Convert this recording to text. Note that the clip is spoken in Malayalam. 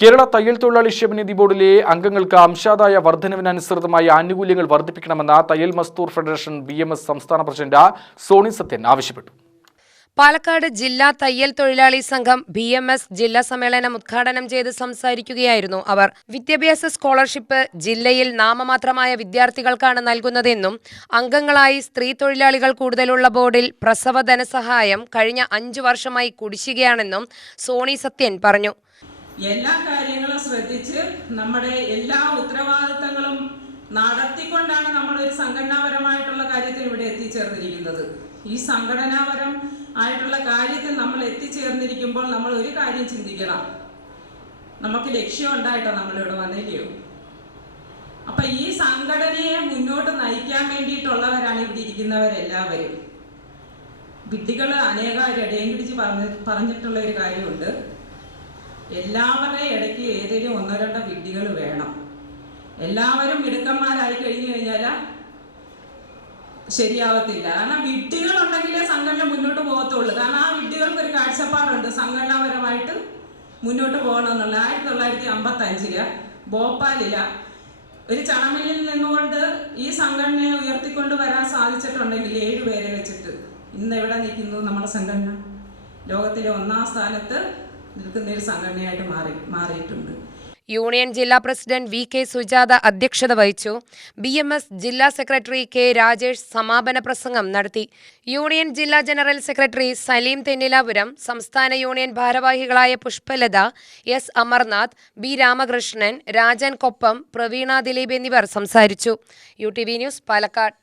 കേരള തയ്യൽ തൊഴിലാളി ക്ഷേമനിധി ബോർഡിലെ അംഗങ്ങൾക്ക് അംശാദായ വർധനവിനനുസൃതമായി ആനുകൂല്യങ്ങൾ വർദ്ധിപ്പിക്കണമെന്ന തയ്യൽ മസ്തൂർ ഫെഡറേഷൻ ബി സംസ്ഥാന പ്രസിഡന്റ് സോണി സത്യൻ ആവശ്യപ്പെട്ടു. പാലക്കാട് ജില്ലാ തയ്യൽ തൊഴിലാളി സംഘം ബി എം എസ് ജില്ലാ സമ്മേളനം ഉദ്ഘാടനം ചെയ്ത് സംസാരിക്കുകയായിരുന്നു അവർ. വിദ്യാഭ്യാസ സ്കോളർഷിപ്പ് ജില്ലയിൽ നാമമാത്രമായ വിദ്യാർത്ഥികൾക്കാണ് നൽകുന്നതെന്നും അംഗങ്ങളായി സ്ത്രീ തൊഴിലാളികൾ കൂടുതലുള്ള ബോർഡിൽ പ്രസവ ധനസഹായം കഴിഞ്ഞ അഞ്ചു വർഷമായി കുടിശ്ശികയാണെന്നും സോണി സത്യൻ പറഞ്ഞു. എല്ലാ കാര്യങ്ങളും ശ്രദ്ധിച്ച് നമ്മുടെ എല്ലാ ഉത്തരവാദിത്തങ്ങളും നടത്തിക്കൊണ്ടാണ് നമ്മൾ ഒരു സംഘടനാപരമായിട്ടുള്ള കാര്യത്തിൽ ഇവിടെ എത്തിച്ചേർന്നിരിക്കുന്നത്. ഈ സംഘടനാപരം ആയിട്ടുള്ള കാര്യത്തിൽ നമ്മൾ എത്തിച്ചേർന്നിരിക്കുമ്പോൾ നമ്മൾ ഒരു കാര്യം ചിന്തിക്കണം. നമുക്ക് ലക്ഷ്യം ഉണ്ടായിട്ടോ നമ്മളിവിടെ വന്നില്ലയോ? അപ്പൊ ഈ സംഘടനയെ മുന്നോട്ട് നയിക്കാൻ വേണ്ടിയിട്ടുള്ളവരാണ് ഇവിടെ ഇരിക്കുന്നവരെല്ലാവരും. വിഡ്ഢികൾ അനേകം ഇടയും പിടിച്ച് പറഞ്ഞ പറഞ്ഞിട്ടുള്ള ഒരു കാര്യമുണ്ട്. എല്ലാവരുടെയും ഇടയ്ക്ക് ഏതെങ്കിലും ഒന്നോ രണ്ടോ വിദ്യകൾ വേണം. എല്ലാവരും മിടുക്കന്മാരായി കഴിഞ്ഞു കഴിഞ്ഞാൽ ശരിയാവത്തില്ല. കാരണം വിഡ്ഢികൾ ഉണ്ടെങ്കിലേ സംഘടന മുന്നോട്ട് പോകത്തുള്ളൂ. കാരണം ആ വിഡ്ഢികൾക്ക് ഒരു കാഴ്ചപ്പാടുണ്ട്. സംഘടനാപരമായിട്ട് മുന്നോട്ട് പോകണമെന്നുള്ള ആയിരത്തി തൊള്ളായിരത്തി അമ്പത്തി അഞ്ചിൽ ഭോപ്പാലിൽ ഒരു ചണമില്ലിൽ നിന്നുകൊണ്ട് ഈ സംഘടനയെ ഉയർത്തിക്കൊണ്ട് വരാൻ സാധിച്ചിട്ടുണ്ടെങ്കിൽ ഏഴുപേരെ വെച്ചിട്ട് ഇന്ന് എവിടെ നിൽക്കുന്നു നമ്മുടെ സംഘടന? ലോകത്തിലെ ഒന്നാം സ്ഥാനത്ത് നിൽക്കുന്ന ഒരു സംഘടനയായിട്ട് മാറി മാറിയിട്ടുണ്ട്. യൂണിയൻ ജില്ലാ പ്രസിഡന്റ് വി കെ സുജാത അധ്യക്ഷത വഹിച്ചു. ബി എം എസ് ജില്ലാ സെക്രട്ടറി കെ രാജേഷ് സമാപന പ്രസംഗം നടത്തി. യൂണിയൻ ജില്ലാ ജനറൽ സെക്രട്ടറി സലീം തെന്നിലാപുരം സംസ്ഥാന യൂണിയൻ ഭാരവാഹികളായ പുഷ്പലത എസ് അമർനാഥ് ബി രാമകൃഷ്ണൻ രാജൻ കൊപ്പം പ്രവീണ ദിലീപ് എന്നിവർ സംസാരിച്ചു. U T V news Palakkad.